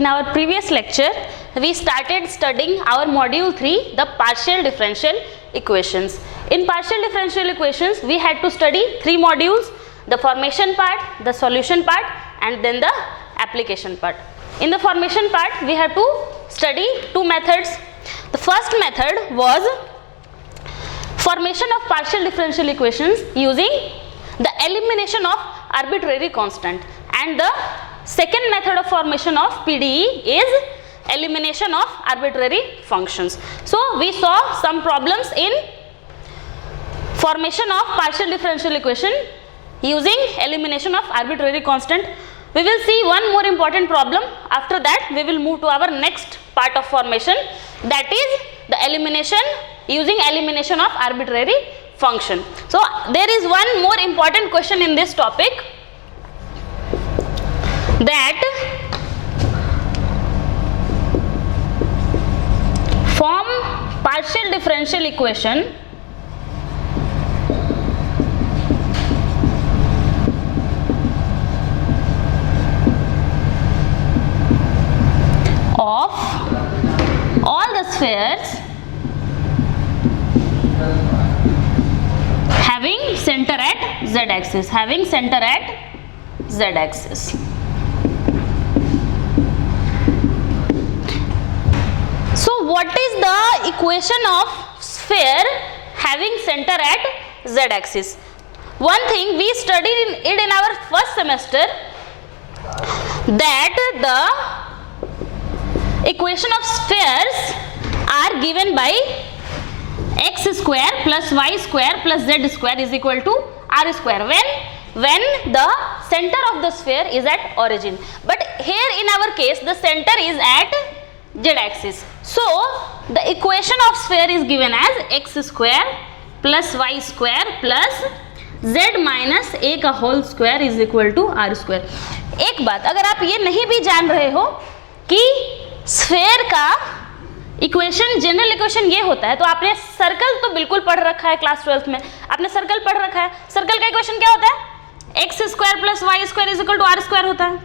in our previous lecture we started studying our module 3, the partial differential equations. In partial differential equations we had to study 3 modules: the formation part, the solution part, and then the application part. In the formation part we have to study 2 methods. The first method was formation of partial differential equations using the elimination of arbitrary constant, and the second method of formation of PDE is elimination of arbitrary functions. So we saw some problems in formation of partial differential equation using elimination of arbitrary constant. We will see one more important problem. After that we will move to our next part of formation, that is the elimination using elimination of arbitrary function. So there is one more important question in this topic, that form partial differential equation of all the spheres having center at z-axis, having center at z-axis. So what is the equation of sphere having center at z-axis? One thing we studied it in our first semester, that the equation of spheres are given by x square plus y square plus z square is equal to r square when the center of the sphere is at origin. But here in our case the center is at z-axis. So the equation of sphere is given as x square plus y square plus z minus a का whole square is equal to are square. एक बात, अगर आप ये नहीं भी जान रहे हो कि स्फेयर का इक्वेशन, जनरल इक्वेशन ये होता है, तो आपने सर्कल तो बिल्कुल पढ़ रखा है क्लास 12th में, आपने सर्कल पढ़ रखा है. सर्कल का इक्वेशन क्या होता है? X square plus Y square is equal to are square होता है.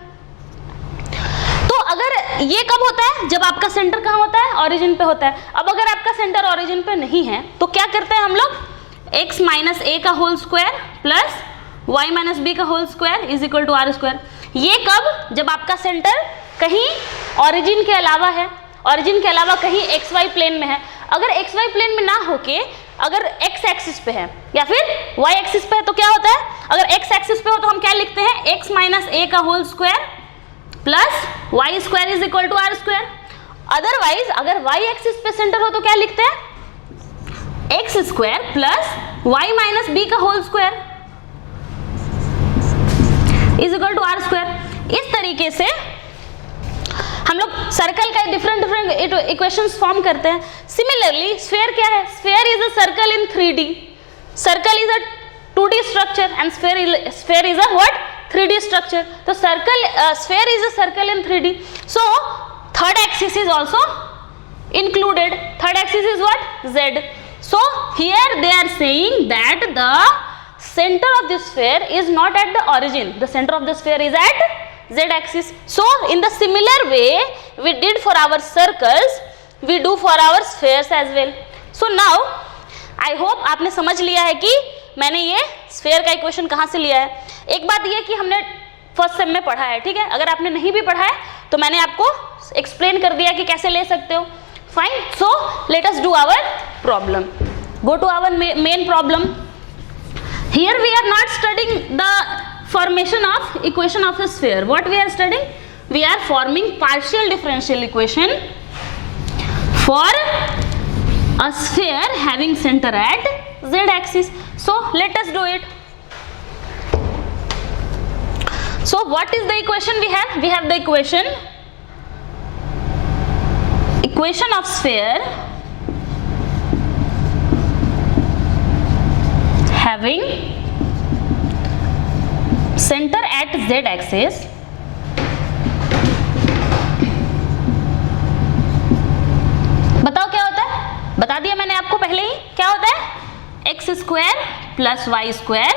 तो अगर ये कब होता है? जब आपका सेंटर कहाँ होता है? ओरिजिन पे होता है. अब अगर आपका सेंटर ओरिजिन पे नहीं है तो क्या करते हैं हम लोग? x माइनस ए का whole square plus y minus b का whole square is equal to are square. ये कब? जब आपका सेंटर कहीं ओरिजिन के अलावा है, ओरिजिन के अलावा कहीं एक्स वाई प्लेन में है. अगर एक्स वाई प्लेन में ना होके अगर एक्स एक्सिस पे है या फिर वाई एक्सिस पे है तो क्या होता है? अगर एक्स एक्सिस पे हो तो हम क्या लिखते हैं? एक्स माइनस ए का whole square plus Y square is equal to are square. Otherwise अगर वाई एक्सिस पे सेंटर हो तो क्या लिखते हैं? X square plus y minus b का whole square is equal to are square. इस तरीके से हम लोग सर्कल का डिफरेंट इक्वेशंस फॉर्म करते हैं. सिमिलरली स्फीयर क्या है? Sphere is a circle in 3D. Circle is a 2D structure and sphere is a what? 3D structure. तो circle, sphere is a circle in 3D. So third axis is also included. Third axis is what? Z. So here they are saying that the center of the sphere is not at the origin. The center of the sphere is at Z axis. So in the similar way we did for our circles, we do for our spheres as well. So now I hope आपने समझ लिया है कि मैंने ये sphere का equation कहाँ से लिया है. एक बात ये कि हमने फर्स्ट सेम में पढ़ा है, ठीक है. अगर आपने नहीं भी पढ़ा है तो मैंने आपको एक्सप्लेन कर दिया कि कैसे ले सकते हो. Fine. So let us do our problem. Go to our main problem. Here we are not studying the formation of equation of a sphere. What we are studying? We are forming partial differential equation for a sphere having center at z axis. So let us do it. So what is the equation we have? We have the equation of sphere having center at z axis बताओ क्या होता है? बता दिया मैंने आपको पहले ही. क्या होता है? X square plus Y square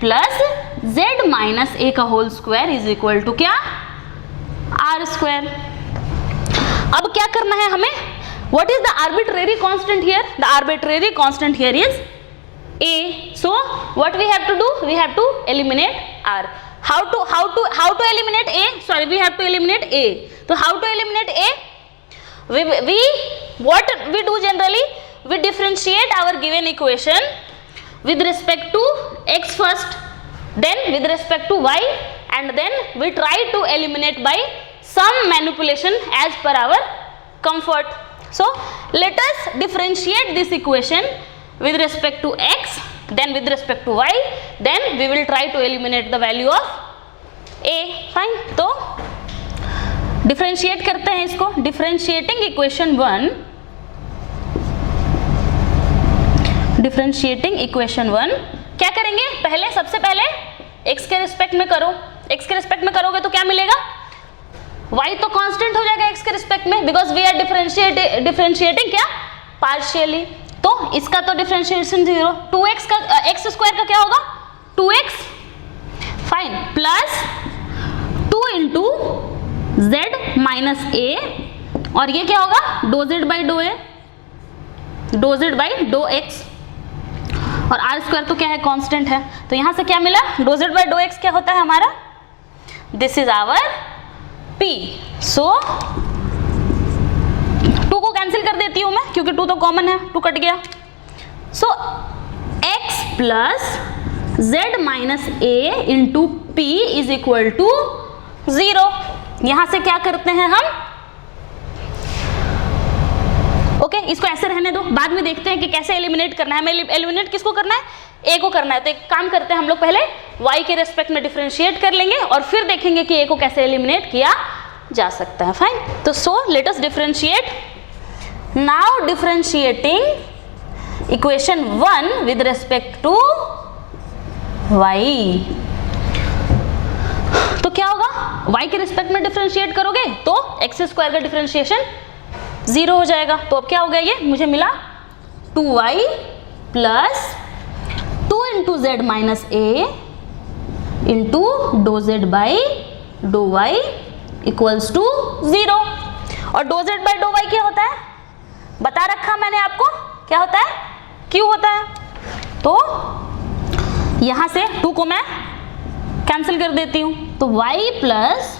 plus z minus a का whole square is equal to क्या? R square. अब क्या करना है हमें, what is the arbitrary constant here? The arbitrary constant here is a. So what we have to do, we have to eliminate r. How to eliminate a? Sorry, we have to eliminate a. So how to eliminate a? What we do generally, we differentiate our given equation with respect to x first, then with respect to y, and then we try to eliminate by some manipulation as per our comfort. So let us differentiate this equation with respect to x, then with respect to y, then we will try to eliminate the value of a. Fine. तो differentiate करते हैं इसको. Differentiating equation 1, differentiating equation 1 क्या करेंगे, पहले सबसे पहले x के रिस्पेक्ट में करो. x के रिस्पेक्ट में करोगे तो क्या मिलेगा, y तो कांस्टेंट हो जाएगा x के रिस्पेक्ट में, बिकॉज वी आर डिफरेंशिएटिंग क्या, पार्शियली. तो इसका तो डिफरेंशिएशन 0. 2x का x स्क्वायर का क्या होगा, 2x. Fine. Plus 2 into z minus a, और ये क्या होगा, डो z बाई डो a, डो z बाई डो x, और आर स्क्वायर तो क्या है, कांस्टेंट है. तो यहां से क्या मिला, डो z बाई डो x क्या होता है हमारा, this is our p. So 2 को कैंसिल कर देती हूं मैं, क्योंकि 2 तो कॉमन है, 2 कट गया. So x plus z minus a into p is equal to 0. यहां से क्या करते हैं हम, ओके, इसको ऐसे रहने दो, बाद में देखते हैं कि कैसे एलिमिनेट करना है. हमें एलिमिनेट किसको करना है, a को करना है. तो एक काम करते हैं हम लोग, पहले y के रेस्पेक्ट में डिफरेंशिएट कर लेंगे और फिर देखेंगे कि a को कैसे एलिमिनेट किया जा सकता है. फाइन. तो so let us differentiate. Now differentiating equation 1 with respect to y. तो क्या होगा, y के रिस्पेक्ट में डिफरेंशिएट करोगे तो x स्क्वायर का डिफरेंशिएशन 0 हो जाएगा. तो अब क्या हो गया, ये मुझे मिला 2y plus 2 into Z minus a into डो z बाई डो y इक्वल्स टू 0. और डो z बाई डो y क्या होता है, बता रखा मैंने आपको, क्या होता है, q होता है. तो यहां से 2 को मैं कैंसिल कर देती हूं. तो y plus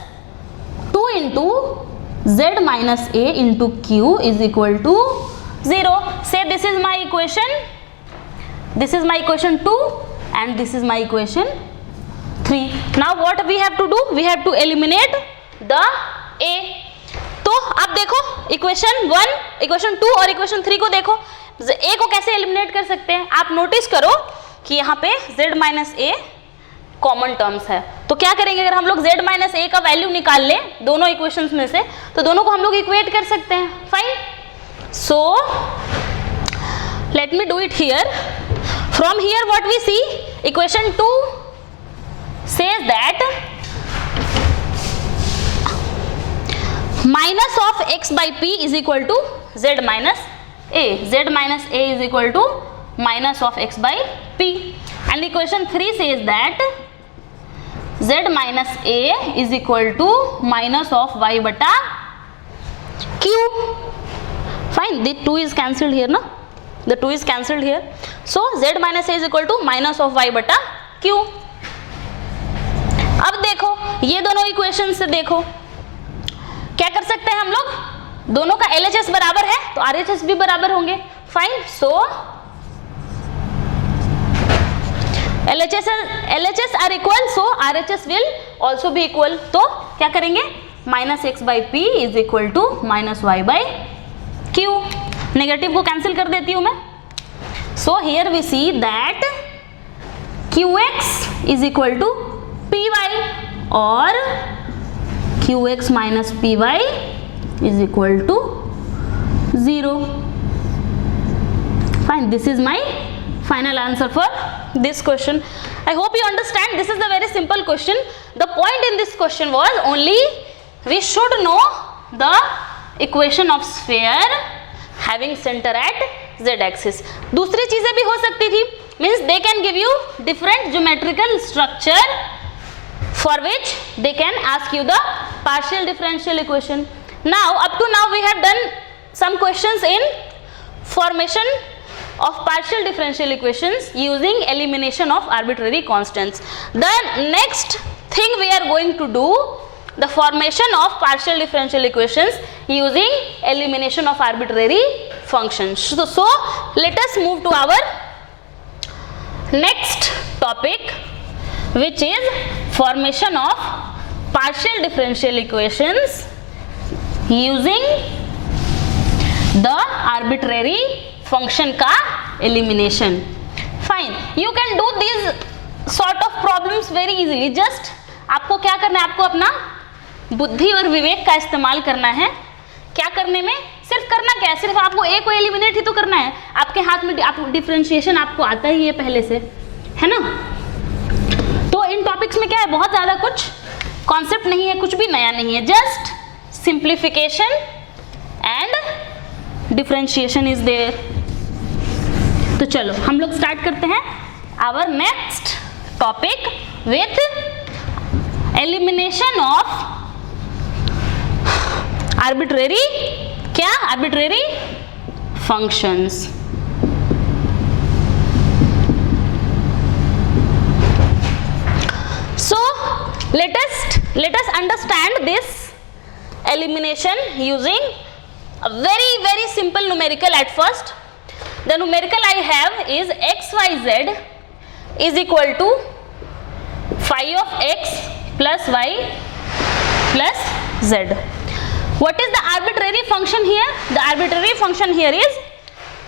2 into z minus a into q is equal to 0. So this is my equation, this is my equation 2 and this is my equation 3. Now what we have to do, we have to eliminate the a. तो अब देखो equation 1, equation 2 और equation 3 को देखो, a को कैसे eliminate कर सकते हैं. आप नोटिस करो कि यहाँ पे z minus a common terms है. तो क्या करेंगे, अगर हम लोग z माइनस a का वैल्यू निकाल लें दोनों इक्वेशंस में से, तो दोनों को हम लोग इक्वेट कर सकते हैं. Fine. So let me do it here. From here what we see, equation 2 says that minus of x by p is equal to z minus a. Z minus a is equal to minus of x by p. And equation 3 says that z minus a is equal to minus of y bata q. Fine, the 2 is cancelled here, no? The 2 is cancelled here. So z minus a is equal to minus of y बटा q. अब देखो ये दोनों equation से देखो क्या कर सकते हैं हम लोग, दोनों का LHS बराबर है तो RHS भी बराबर होंगे. Fine. So LHS are equal, so RHS will also be equal. तो क्या करेंगे, minus x by p is equal to minus y by q. Negative को कैंसिल कर देती हूं मैं. So here we see that qx is equal to py और qx minus py is equal to 0. Fine. This is my final answer for this question. I hope you understand. This is a very simple question. The point in this question was only we should know the equation of sphere having center at z axis. दूसरी चीजें भी हो सकती थी, means they can give you different geometrical structure for which they can ask you the partial differential equation. Now up to now we have done some questions in formation of partial differential equations using elimination of arbitrary constants. The next thing we are going to do the formation of partial differential equations using elimination of arbitrary functions. So let us move to our next topic, which is formation of partial differential equations using the arbitrary function का elimination. Fine, you can do these sort of problems very easily. Just आपको क्या करना है, आपको अपना बुद्धि और विवेक का इस्तेमाल करना है. क्या करने में, सिर्फ करना क्या है, सिर्फ आपको ए को एलिमिनेट ही तो करना है. आपके हाथ में आप डिफरेंशिएशन आपको आता ही है पहले से, है ना. तो इन टॉपिक्स में क्या है, बहुत ज़्यादा कुछ कॉन्सेप्ट नहीं है, कुछ भी नया नहीं है. Just simplification and differentiation is there. तो चलो हम लोग स्टार्ट करते हैं our next topic with elimination of arbitrary, क्या, arbitrary functions. So let us understand this elimination using a very simple numerical at first. The numerical I have is xyz is equal to phi of x plus y plus z. What is the arbitrary function here? The arbitrary function here is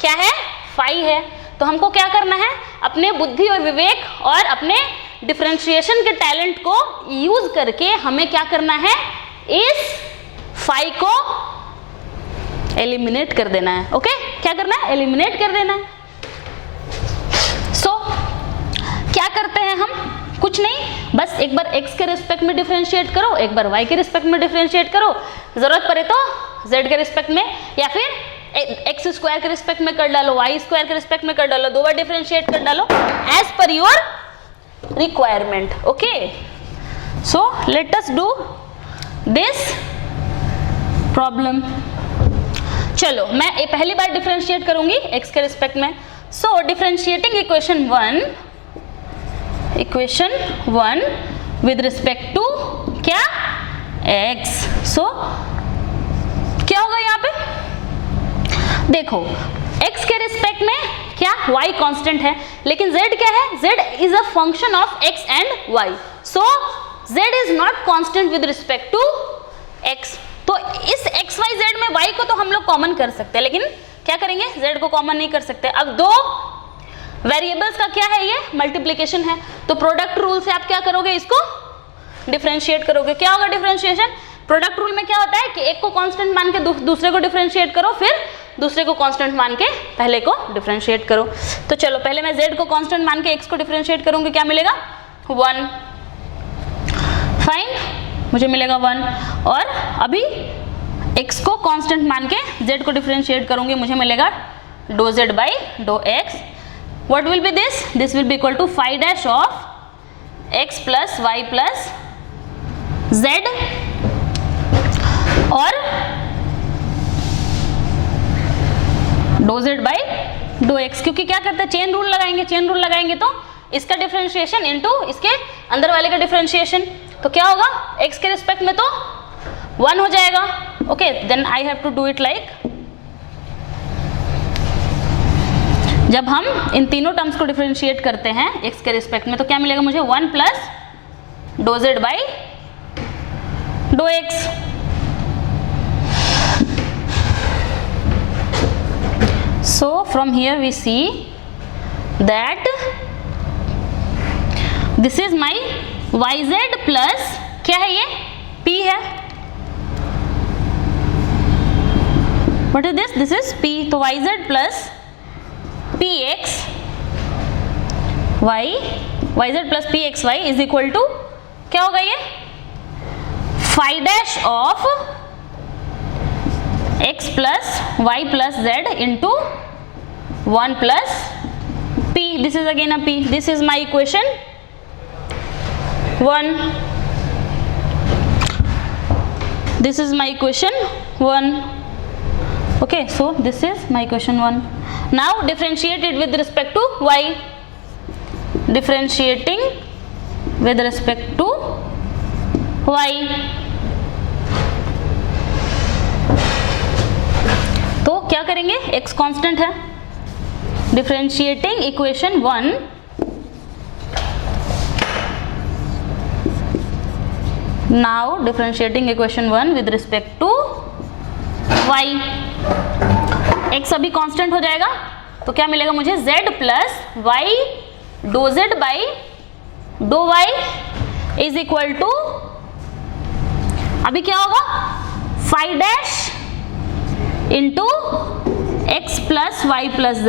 क्या है, phi है. तो हमको क्या करना है, अपने बुद्धि और विवेक और अपने डिफरेंशिएशन के टैलेंट को यूज करके हमें क्या करना है, इस फाई को एलिमिनेट कर देना है. ओके, क्या करना है, एलिमिनेट कर देना है. सो क्या करते हैं हम, कुछ नहीं, बस एक बार x के रिस्पेक्ट में डिफरेंशिएट करो, एक बार y के रिस्पेक्ट में डिफरेंशिएट करो, जरूरत पड़े तो z के रिस्पेक्ट में, या फिर एक्स स्क्वायर के रिस्पेक्ट में कर डालो, वाई स्क्वायर के रिस्पेक्ट में कर डालो, दो बार डिफरेंशिएट कर डालो एज पर your requirement. Okay, so let us do this problem. चलो मैं पहली बार डिफरेंशिएट करूंगी एक्स के रिस्पेक्ट में. So differentiating equation one with respect to क्या, एक्स. सो क्या होगा यहाँ पे, देखो x के रिस्पेक्ट में क्या, y कांस्टेंट है, लेकिन z क्या है, z is a function of x and y. So z is not constant with respect to x. तो इस x y z में y को तो हम लोग कॉमन कर सकते हैं, लेकिन क्या करेंगे, z को कॉमन नहीं कर सकते. अब दो वेरिएबल्स का क्या है, ये मल्टीप्लिकेशन है, तो प्रोडक्ट रूल से आप क्या करोगे, इसको डिफरेंशिएट करोगे. क्या होगा डिफरेंशिएशन, प्रोडक्ट रूल में क्या होता है कि एक को कांस्टेंट मान के दूसरे को डिफरेंशिएट करो, फिर दूसरे को कांस्टेंट मान के पहले को डिफरेंशिएट करो. तो चलो पहले मैं z को कांस्टेंट मान के x को डिफरेंशिएट करूंगी, क्या मिलेगा, 1. फाइन, मुझे मिलेगा 1. और अभी x को कांस्टेंट मान के z को डिफरेंशिएट करूंगी, मुझे मिलेगा dou z by dou x. What will be this? This will be equal to phi dash of x plus y plus z और dou z by dou x. क्योंकि क्या करते हैं, चेन रूल लगाएंगे तो इसका डिफरेंशिएशन इनटू इसके अंदर वाले का डिफरेंशिएशन, तो क्या होगा, x के रिस्पेक्ट में तो 1 हो जाएगा. Okay, then I have to do it like, जब हम इन तीनों टर्म्स को डिफरेंशिएट करते हैं x के रिस्पेक्ट में, तो क्या मिलेगा मुझे, 1 plus dou z by dou x. So from here we see that this is my yz plus क्या है ये, p है. What is this? This is p. तो yz plus px y, yz plus pxy is equal to क्या होगा ये, phi dash of x plus y plus z into 1 plus p. This is again a p. This is my equation 1. This is my equation 1. Okay, so this is my equation 1. Now differentiate it with respect to y. Differentiating with respect to y. तो क्या करेंगे, x constant है. Differentiating equation 1 now differentiating equation 1 with respect to y. x अभी constant हो जाएगा तो क्या मिलेगा मुझे, z प्लस वाई डो z बाई डो y इज इक्वल टू, अभी क्या होगा, phi dash into x plus Y plus z,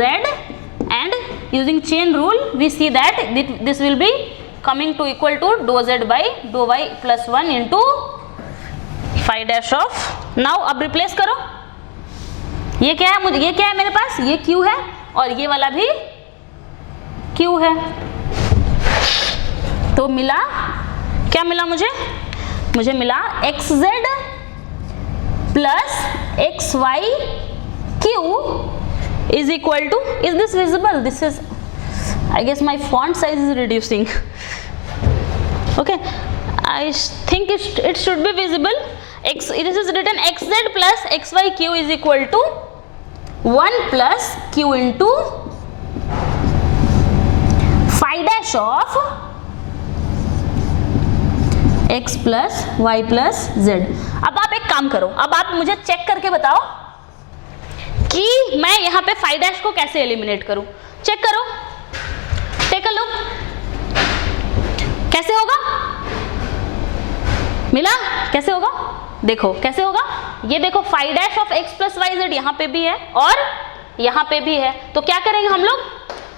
and using chain rule we see that this will be coming to equal to dou z by dou y plus 1 into phi dash of. now अब replace करो, ये क्या है, मुझे ये क्या है मेरे पास, ये q है और ये वाला भी q है. तो मिला, क्या मिला मुझे मिला xz plus xy q is equal to, is this visible? This is, I guess my font size is reducing. Okay, I think it should be visible. This is written xz plus xyq is equal to 1 plus q into phi dash of x plus y plus z. अब आप एक काम करो, अब आप मुझे check करके बताओ कि मैं यहाँ पे फाई डैश को कैसे एलिमिनेट करूं. चेक करो, टेक अ लुक, कैसे होगा, मिला, कैसे होगा, देखो कैसे होगा, ये देखो phi dash of x plus Y Z यहाँ पे भी है और यहाँ पे भी है. तो क्या करेंगे हम लोग,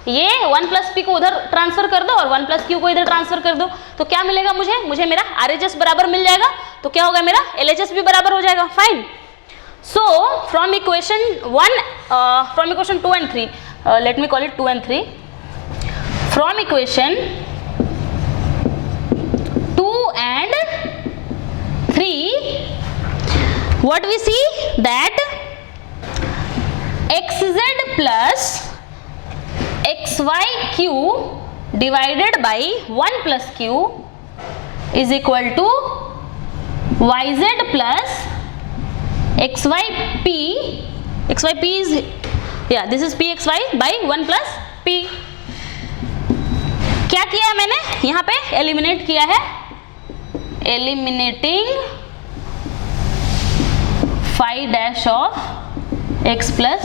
ये 1 प्लस पी को उधर ट्रांसफर कर दो और 1 प्लस क्यू को इधर ट्रांसफर कर दो. तो क्या मिलेगा मुझे मेरा RHS बराबर मिल जाएगा. तो क्या होगा, मेरा LHS भी बराबर हो जाएगा. Fine. So from equation 1, from equation 2 and 3, let me call it 2 and 3. From equation 2 and 3, what we see that xz plus xyq divided by 1 plus q is equal to yz plus xyp is, yeah, this is pxy by 1 plus p. क्या किया है मैंने यहाँ पे, eliminate किया है, eliminating phi dash of x plus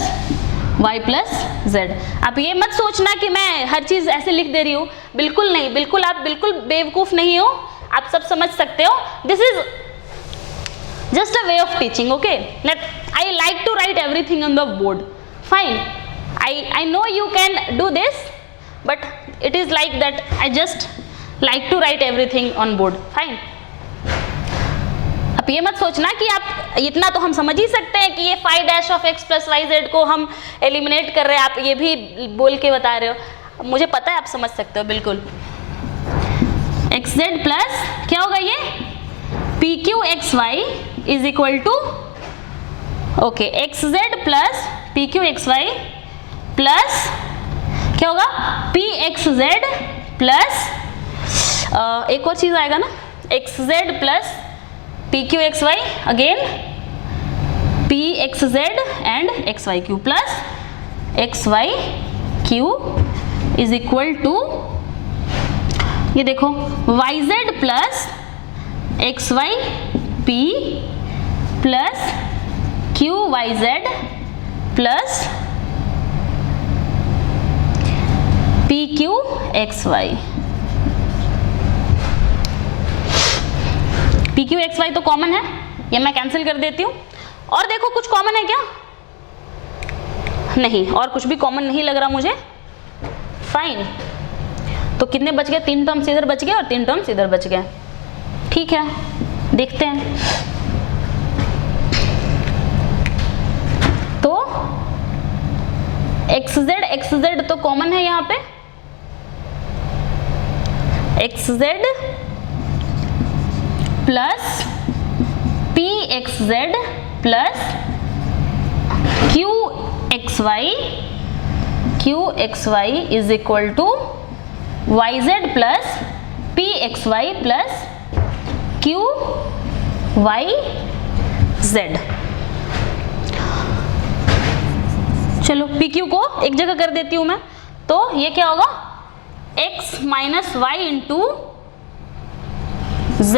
Y plus Z. आप ये मत सोचना कि मैं हर चीज ऐसे लिख दे रही हूँ, बिल्कुल नहीं, बिल्कुल आप बिल्कुल बेवकूफ नहीं हो, आप सब समझ सकते हो. This is just a way of teaching. Okay, I like to write everything on the board. Fine, I know you can do this, but it is like that, I just like to write everything on board. Fine. अब ये मत सोचना कि आप इतना तो हम समझ ही सकते हैं कि ये phi dash of x plus Y Z को हम एलिमिनेट कर रहे हैं, आप ये भी बोल के बता रहे हो, मुझे पता है आप समझ सकते हो बिल्कुल. xz प्लस क्या होगा, ये pqxy is equal to, okay, xz plus pqxy plus क्या होगा, pxz plus एक और चीज आएगा ना, xz plus pqxy again pxz and xyq plus xyq is equal to, ये देखो yz plus xyp plus qyz plus pqxy. pqxy तो कॉमन है, ये मैं कैंसिल कर देती हूँ. और देखो कुछ कॉमन है क्या, नहीं, और कुछ भी कॉमन नहीं लग रहा मुझे. फाइन, तो कितने बच गए, 3 टर्म्स इधर बच गए और 3 टर्म्स इधर बच गए. ठीक है, देखते हैं. तो xz तो कॉमन है यहाँ पे, xz plus p pxz plus qxy is equal to yz plus pxy plus qyz। चलो pq को एक जगह कर देती हूं मैं, तो ये क्या होगा x minus Y into z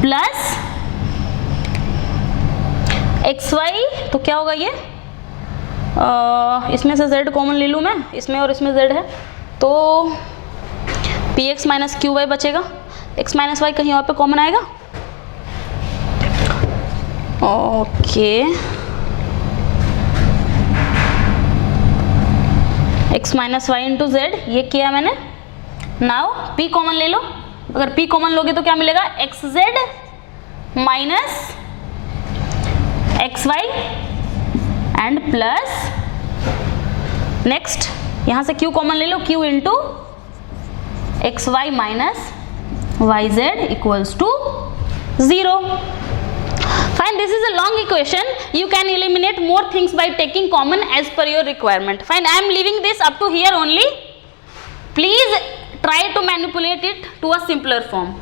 plus xy, तो क्या होगा ये, इसमें से z कॉमन ले लूँ मैं, इसमें और इसमें z है, तो px माइनस क्यू वाई बचेगा, x माइनस वाई कहीं और पे कॉमन आएगा, okay, x minus Y into Z, ये किया मैंने। नाउ p कॉमन ले लो, अगर p कॉमन लोगे तो क्या मिलेगा, X Z minus X Y and plus, next यहाँ से q कॉमन ले लो, q into X Y minus Y Z equals to 0। Fine, this is a long equation. You can eliminate more things by taking common as per your requirement. Fine, I am leaving this up to here only. Please try to manipulate it to a simpler form.